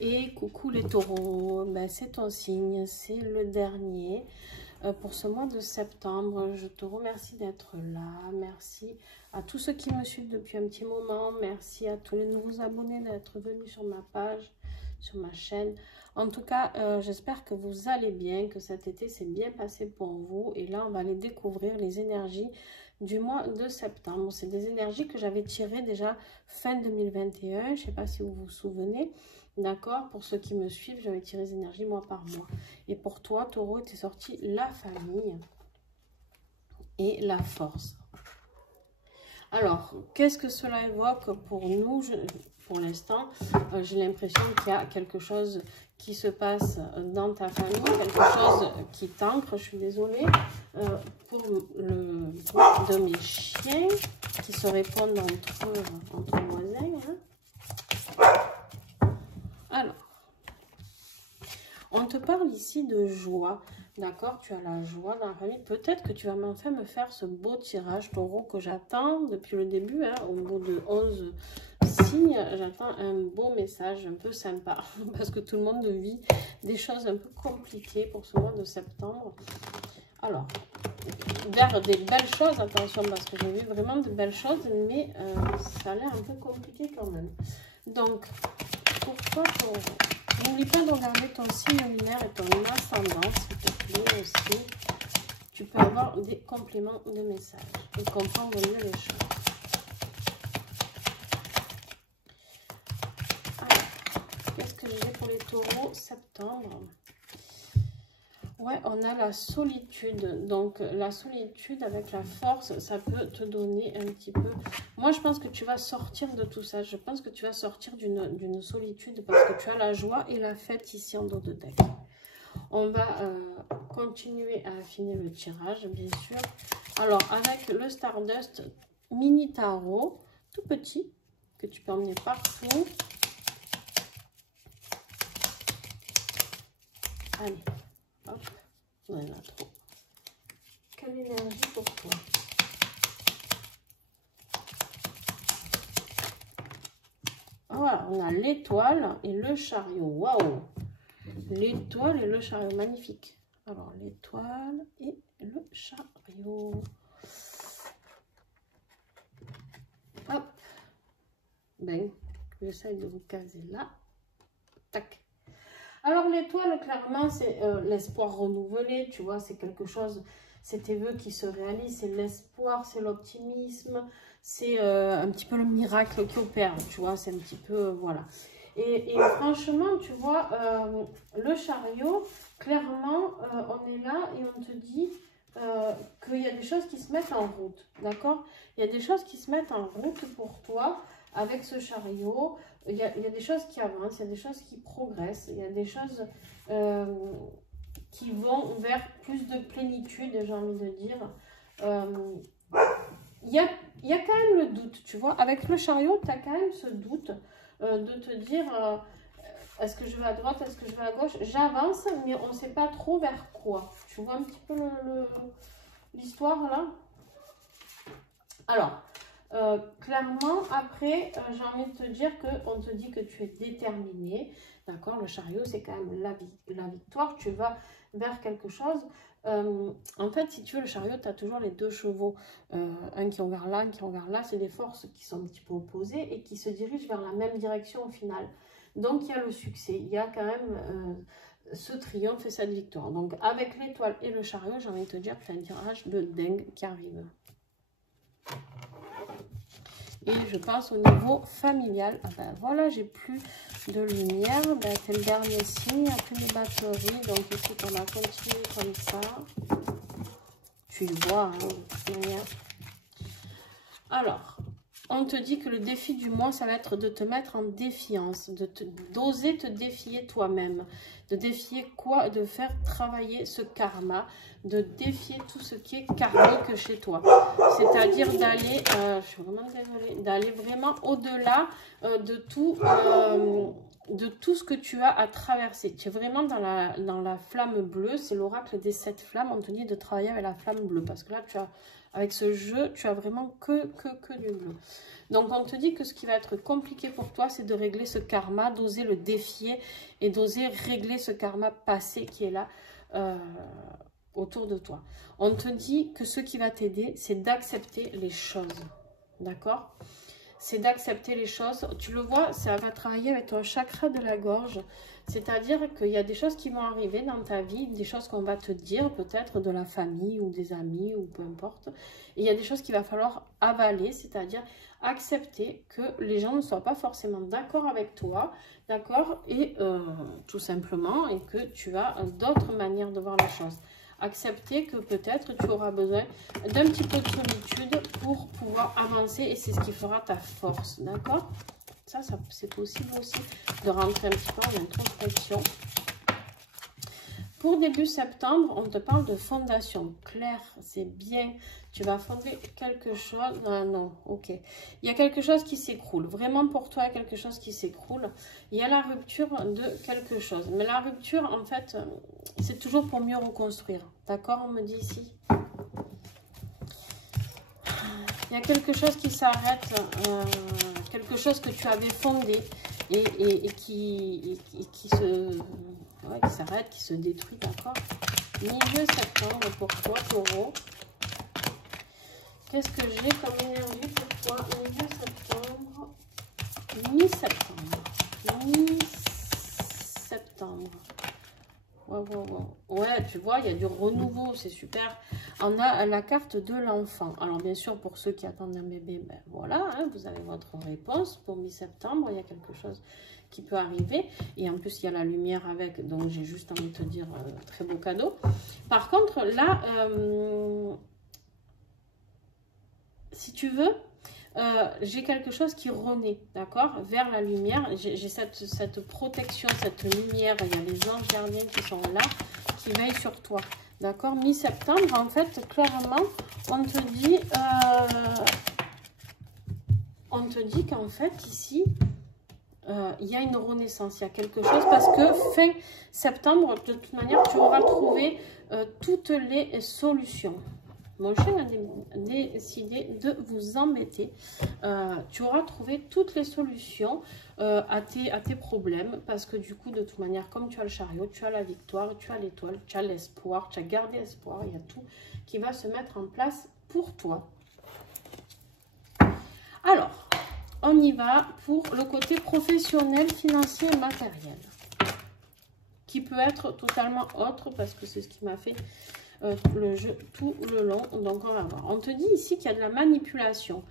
Et coucou les taureaux, ben, c'est ton signe, c'est le dernier pour ce mois de septembre. Je te remercie d'être là, merci à tous ceux qui me suivent depuis un petit moment, merci à tous les nouveaux abonnés d'être venus sur ma page, sur ma chaîne. En tout cas, j'espère que vous allez bien, que cet été s'est bien passé pour vous. Et là, on va aller découvrir les énergies du mois de septembre. C'est des énergies que j'avais tirées déjà fin 2021, je ne sais pas si vous vous souvenez. D'accord, pour ceux qui me suivent, j'avais tiré les énergies mois par mois. Et pour toi, Taureau, était sorti la famille et la force. Alors, qu'est-ce que cela évoque pour nous? Pour l'instant, j'ai l'impression qu'il y a quelque chose qui se passe dans ta famille, quelque chose qui t'ancre. Je suis désolée pour le groupe de mes chiens qui se répondent entre voisins. Hein. Alors, on te parle ici de joie, d'accord? Tu as la joie dans la famille. Peut-être que tu vas enfin me faire ce beau tirage, Taureau, que j'attends depuis le début. Hein, au bout de 11 signes, j'attends un beau message un peu sympa. Parce que tout le monde vit des choses un peu compliquées pour ce mois de septembre. Alors, vers des belles choses, attention, parce que j'ai vu vraiment de belles choses, mais ça a l'air un peu compliqué quand même. Donc, pour toi, Taureau, n'oublie pas de regarder ton signe lunaire et ton ascendant, s'il te plaît aussi. Tu peux avoir des compléments de messages et comprendre mieux les choses. Alors, qu'est-ce que j'ai pour les taureaux septembre? Ouais, on a la solitude. Donc, la solitude avec la force, ça peut te donner un petit peu... Moi, je pense que tu vas sortir de tout ça. Je pense que tu vas sortir d'une solitude parce que tu as la joie et la fête ici en dos de deck. On va continuer à affiner le tirage, bien sûr. Alors, avec le Stardust Mini Tarot, tout petit, que tu peux emmener partout. Allez. Hop, on en a trop. Quelle énergie pour toi? Voilà, on a l'étoile et le chariot. Waouh! L'étoile et le chariot, magnifique. Alors, l'étoile et le chariot. Hop. Ben, j'essaie de vous caser là. Tac. Alors, l'étoile, clairement, c'est l'espoir renouvelé, tu vois, c'est quelque chose, c'est tes vœux qui se réalisent, c'est l'espoir, c'est l'optimisme, c'est un petit peu le miracle qui opère, tu vois, c'est un petit peu, voilà. Et franchement, tu vois, le chariot, clairement, on est là et on te dit qu'il y a des choses qui se mettent en route, d'accord? Il y a des choses qui se mettent en route pour toi avec ce chariot. Il y a des choses qui avancent, il y a des choses qui progressent, il y a des choses qui vont vers plus de plénitude, j'ai envie de dire. Il y a quand même le doute, tu vois. Avec le chariot, tu as quand même ce doute de te dire est-ce que je vais à droite, est-ce que je vais à gauche? J'avance, mais on ne sait pas trop vers quoi. Tu vois un petit peu l'histoire là? Alors, clairement, après, j'ai envie de te dire qu'on te dit que tu es déterminé. D'accord? Le chariot, c'est quand même la victoire. Tu vas vers quelque chose. En fait, si tu veux, le chariot, tu as toujours les deux chevaux. Un qui ont vers là, un qui ont vers là. C'est des forces qui sont un petit peu opposées et qui se dirigent vers la même direction au final. Donc, il y a le succès. Il y a quand même ce triomphe et cette victoire. Donc, avec l'étoile et le chariot, j'ai envie de te dire que tu as un tirage de dingue qui arrive. Et je passe au niveau familial. Ah ben voilà, j'ai plus de lumière. Ben, c'est le dernier signe, il n'y a plus de batterie. Donc écoute, on va continuer comme ça. Tu le vois, hein, de toute manière. Alors, on te dit que le défi du mois, ça va être de te mettre en défiance, d'oser te défier toi-même, de défier quoi? De faire travailler ce karma, de défier tout ce qui est karmique chez toi. C'est-à-dire d'aller, je suis vraiment désolée, d'aller vraiment au-delà de tout ce que tu as à traverser. Tu es vraiment dans la flamme bleue, c'est l'oracle des 7 flammes. On te dit de travailler avec la flamme bleue parce que là, tu as Avec ce jeu, tu as vraiment que du bleu. Donc, on te dit que ce qui va être compliqué pour toi, c'est de régler ce karma, d'oser le défier et d'oser régler ce karma passé qui est là autour de toi. On te dit que ce qui va t'aider, c'est d'accepter les choses. D'accord? C'est d'accepter les choses. Tu le vois, ça va travailler avec ton chakra de la gorge. C'est-à-dire qu'il y a des choses qui vont arriver dans ta vie, des choses qu'on va te dire, peut-être de la famille ou des amis ou peu importe. Et il y a des choses qu'il va falloir avaler, c'est-à-dire accepter que les gens ne soient pas forcément d'accord avec toi, d'accord? Et tout simplement, et que tu as d'autres manières de voir la chose. Accepter que peut-être tu auras besoin d'un petit peu de solitude pour pouvoir avancer et c'est ce qui fera ta force, d'accord? Ça c'est possible aussi de rentrer un petit peu en introspection. Pour début septembre, on te parle de fondation. Claire, c'est bien. Tu vas fonder quelque chose. Non, non, ok. Il y a quelque chose qui s'écroule. Vraiment pour toi, quelque chose qui s'écroule. Il y a la rupture de quelque chose. Mais la rupture, en fait, c'est toujours pour mieux reconstruire. D'accord, on me dit ici. Il y a quelque chose qui s'arrête. Quelque chose que tu avais fondé et qui s'arrête, qui se détruit, d'accord? Milieu septembre pour toi, Taureau. Qu'est-ce que j'ai comme énergie pour toi? Milieu septembre. Mi-septembre. Mi-septembre. Ouais, tu vois, il y a du renouveau, c'est super. On a la carte de l'enfant. Alors, bien sûr, pour ceux qui attendent un bébé, ben voilà, hein, vous avez votre réponse. Pour mi-septembre, il y a quelque chose qui peut arriver. Et en plus, il y a la lumière avec. Donc, j'ai juste envie de te dire, très beau cadeau. Par contre, là, si tu veux, j'ai quelque chose qui renaît, d'accord, vers la lumière. J'ai cette protection, cette lumière. Il y a les anges gardiens qui sont là, qui veillent sur toi, d'accord. Mi-septembre, en fait, clairement, on te dit qu'en fait, ici, il y a une renaissance, il y a quelque chose, parce que fin septembre, de toute manière, tu auras trouvé toutes les solutions. Mon chien a décidé de vous embêter. Tu auras trouvé toutes les solutions à tes problèmes. Parce que du coup, de toute manière, comme tu as le chariot, tu as la victoire, tu as l'étoile, tu as l'espoir, tu as gardé espoir. Il y a tout qui va se mettre en place pour toi. Alors, on y va pour le côté professionnel, financier et matériel. Qui peut être totalement autre parce que c'est ce qui m'a fait... le jeu tout le long, donc on va voir. On te dit ici qu'il y a de la manipulation.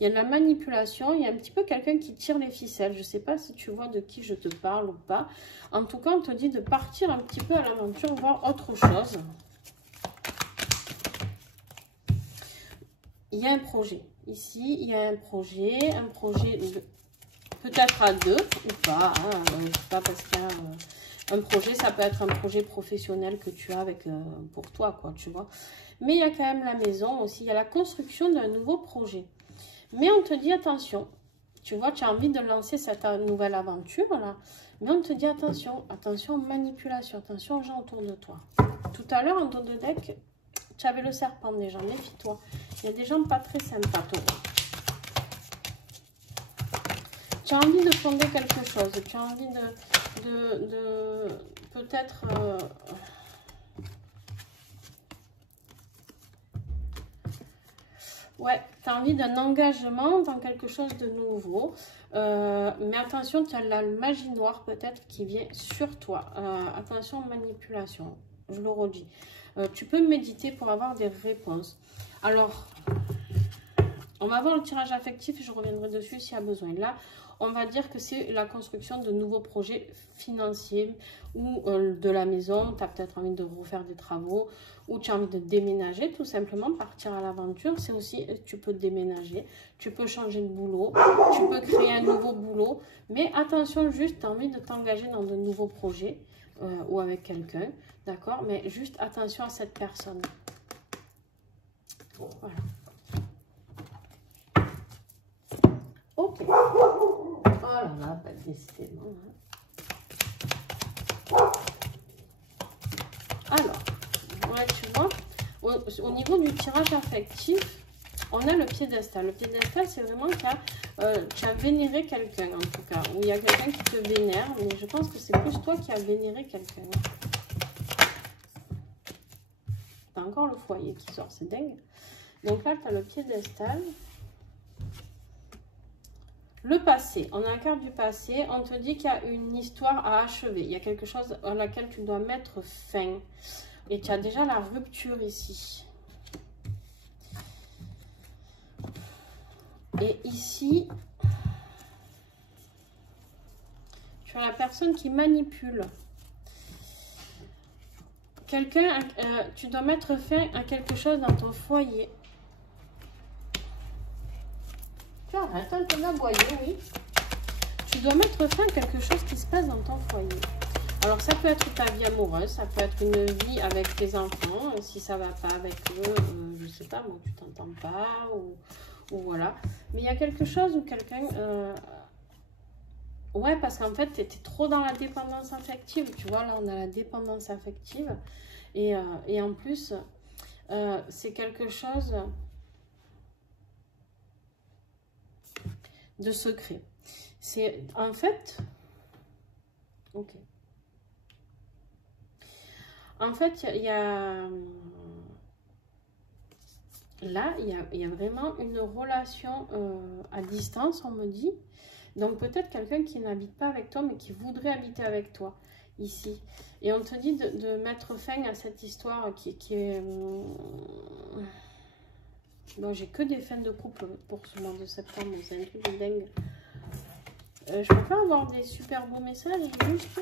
Il y a de la manipulation, il y a un petit peu quelqu'un qui tire les ficelles. Je ne sais pas si tu vois de qui je te parle ou pas. En tout cas, on te dit de partir un petit peu à l'aventure, voir autre chose. Il y a un projet. Ici, il y a un projet peut-être à deux ou pas. Hein, pas parce qu'il y a... un projet, ça peut être un projet professionnel que tu as avec, pour toi, quoi, tu vois. Mais il y a quand même la maison aussi. Il y a la construction d'un nouveau projet. Mais on te dit attention. Tu vois, tu as envie de lancer cette nouvelle aventure, là. Mais on te dit attention. Attention aux manipulations. Attention aux gens autour de toi. Tout à l'heure, en dos de deck, tu avais le serpent déjà. Méfie-toi. Il y a des gens pas très sympas, toi. Tu as envie de fonder quelque chose. Tu as envie de peut-être ouais, tu as envie d'un engagement dans quelque chose de nouveau, mais attention, tu as la magie noire peut-être qui vient sur toi. Attention, manipulation, je le redis. Tu peux méditer pour avoir des réponses. Alors, on va voir le tirage affectif et je reviendrai dessus s'il y a besoin. Là, on va dire que c'est la construction de nouveaux projets financiers ou de la maison. Tu as peut-être envie de refaire des travaux ou tu as envie de déménager, tout simplement, partir à l'aventure. C'est aussi, tu peux déménager, tu peux changer de boulot, tu peux créer un nouveau boulot. Mais attention, juste, tu as envie de t'engager dans de nouveaux projets ou avec quelqu'un, d'accord? Mais juste attention à cette personne. Voilà. Ok. Oh là là, bah, décidément. Alors, ouais, tu vois, au niveau du tirage affectif, on a le piédestal. Le piédestal, c'est vraiment que tu as vénéré quelqu'un, en tout cas. Ou il y a quelqu'un qui te vénère, mais je pense que c'est plus toi qui as vénéré quelqu'un. Tu as encore le foyer qui sort, c'est dingue. Donc là, tu as le piédestal. Le passé, on a un carte du passé, on te dit qu'il y a une histoire à achever. Il y a quelque chose à laquelle tu dois mettre fin. Et tu as déjà la rupture ici. Et ici, tu as la personne qui manipule. Quelqu'un, tu dois mettre fin à quelque chose dans ton foyer. Tu arrêtes un peu d'aboyer, oui. Tu dois mettre fin à quelque chose qui se passe dans ton foyer. Alors, ça peut être ta vie amoureuse, ça peut être une vie avec tes enfants. Si ça ne va pas avec eux, je ne sais pas, bon, tu t'entends pas, ou voilà. Mais il y a quelque chose où quelqu'un... ouais, parce qu'en fait, tu étais trop dans la dépendance affective. Tu vois, là, on a la dépendance affective. Et en plus, c'est quelque chose de secret. C'est en fait... Ok. En fait, il y a... Là, il y a vraiment une relation à distance, on me dit. Donc, peut-être quelqu'un qui n'habite pas avec toi, mais qui voudrait habiter avec toi, ici. Et on te dit de mettre fin à cette histoire qui est... Bon, j'ai que des fins de couple pour ce mois de septembre, c'est un truc de dingue. Je peux pas avoir des super beaux messages, juste...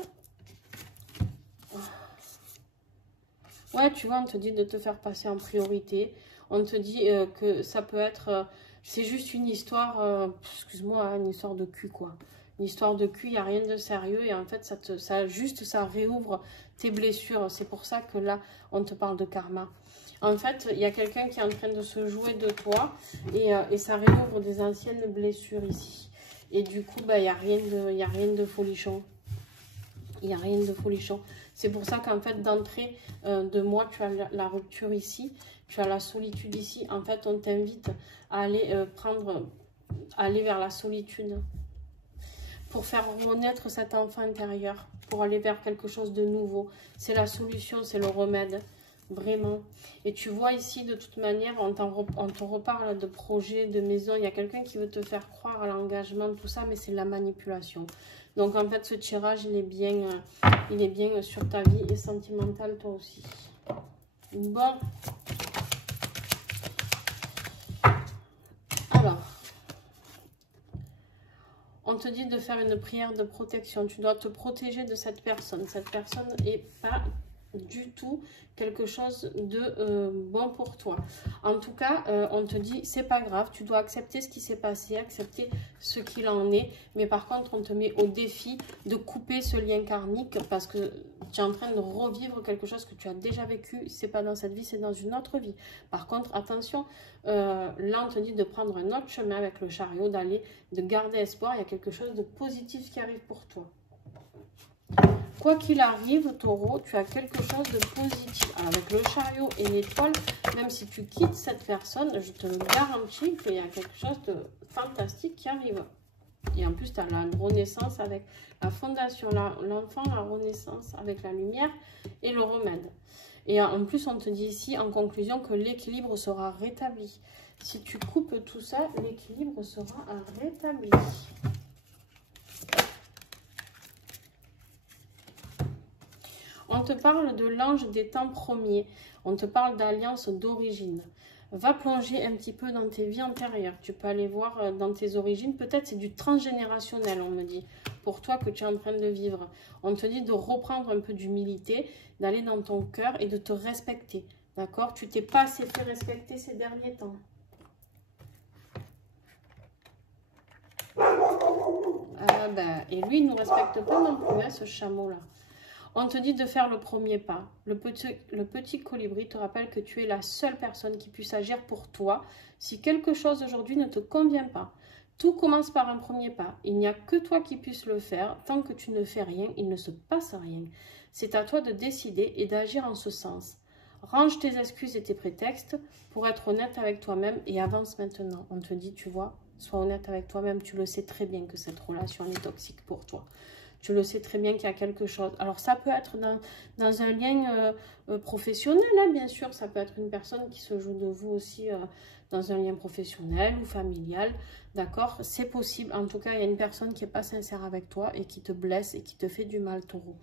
Ouais, tu vois, on te dit de te faire passer en priorité. On te dit que ça peut être... c'est juste une histoire, excuse-moi, une histoire de cul, quoi. Une histoire de cul, il n'y a rien de sérieux. Et en fait, ça réouvre tes blessures. C'est pour ça que là, on te parle de karma. En fait, il y a quelqu'un qui est en train de se jouer de toi. Et ça réouvre des anciennes blessures ici. Et du coup, bah, il n'y a rien de folichon. Il n'y a rien de folichon. C'est pour ça qu'en fait, d'entrée de mois, tu as la rupture ici. Tu as la solitude ici. En fait, on t'invite à aller aller vers la solitude. Pour faire renaître cet enfant intérieur. Pour aller vers quelque chose de nouveau. C'est la solution, c'est le remède. Vraiment. Et tu vois ici, de toute manière, on te reparle de projets, de maisons. Il y a quelqu'un qui veut te faire croire à l'engagement, tout ça, mais c'est de la manipulation. Donc, en fait, ce tirage, il est bien sur ta vie et sentimentale, toi aussi. Bon. Alors, on te dit de faire une prière de protection. Tu dois te protéger de cette personne. Cette personne n'est pas du tout quelque chose de bon pour toi. En tout cas, on te dit, c'est pas grave, tu dois accepter ce qui s'est passé, accepter ce qu'il en est. Mais par contre, on te met au défi de couper ce lien karmique parce que tu es en train de revivre quelque chose que tu as déjà vécu. C'est pas dans cette vie, c'est dans une autre vie. Par contre, attention, là, on te dit de prendre un autre chemin avec le chariot, de garder espoir. Il y a quelque chose de positif qui arrive pour toi. Quoi qu'il arrive, taureau, tu as quelque chose de positif. Alors, avec le chariot et l'étoile, même si tu quittes cette personne, je te garantis qu'il y a quelque chose de fantastique qui arrive. Et en plus, tu as la renaissance avec la fondation, l'enfant, la renaissance avec la lumière et le remède. Et en plus, on te dit ici, en conclusion, que l'équilibre sera rétabli. Si tu coupes tout ça, l'équilibre sera rétabli. On te parle de l'ange des temps premiers. On te parle d'alliance d'origine. Va plonger un petit peu dans tes vies antérieures. Tu peux aller voir dans tes origines. Peut-être c'est du transgénérationnel, on me dit, pour toi que tu es en train de vivre. On te dit de reprendre un peu d'humilité, d'aller dans ton cœur et de te respecter. D'accord? Tu t'es pas assez fait respecter ces derniers temps. Et lui, il ne nous respecte pas non plus, hein, ce chameau-là. On te dit de faire le premier pas. Le petit colibri te rappelle que tu es la seule personne qui puisse agir pour toi. Si quelque chose aujourd'hui ne te convient pas, tout commence par un premier pas. Il n'y a que toi qui puisses le faire. Tant que tu ne fais rien, il ne se passe rien. C'est à toi de décider et d'agir en ce sens. range tes excuses et tes prétextes pour être honnête avec toi-même et avance maintenant. On te dit, tu vois, sois honnête avec toi-même. Tu le sais très bien que cette relation est toxique pour toi. Tu le sais très bien qu'il y a quelque chose. Alors, ça peut être dans un lien professionnel, hein, bien sûr. Ça peut être une personne qui se joue de vous aussi dans un lien professionnel ou familial. D'accord? C'est possible. En tout cas, il y a une personne qui n'est pas sincère avec toi et qui te blesse et qui te fait du mal, taureau.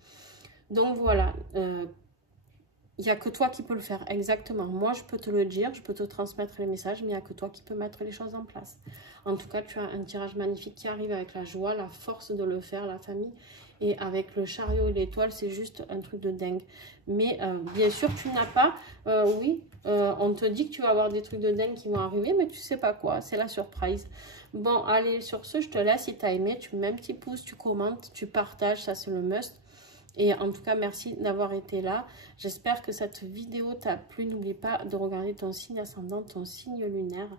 Donc, voilà. Il n'y a que toi qui peux le faire, exactement. Moi, je peux te le dire, je peux te transmettre les messages, mais il n'y a que toi qui peux mettre les choses en place. En tout cas, tu as un tirage magnifique qui arrive avec la joie, la force de le faire, la famille. Et avec le chariot et l'étoile, c'est juste un truc de dingue. Mais bien sûr, tu n'as pas... on te dit que tu vas avoir des trucs de dingue qui vont arriver, mais tu sais pas quoi. C'est la surprise. Bon, allez, sur ce, je te laisse. Si tu as aimé, tu mets un petit pouce, tu commentes, tu partages. Ça, c'est le must. Et en tout cas, merci d'avoir été là. J'espère que cette vidéo t'a plu. N'oublie pas de regarder ton signe ascendant, ton signe lunaire.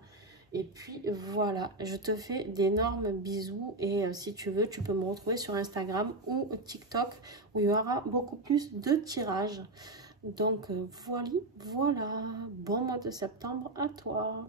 Et puis voilà, je te fais d'énormes bisous. Et si tu veux, tu peux me retrouver sur Instagram ou TikTok où il y aura beaucoup plus de tirages. Donc voilà, bon mois de septembre à toi.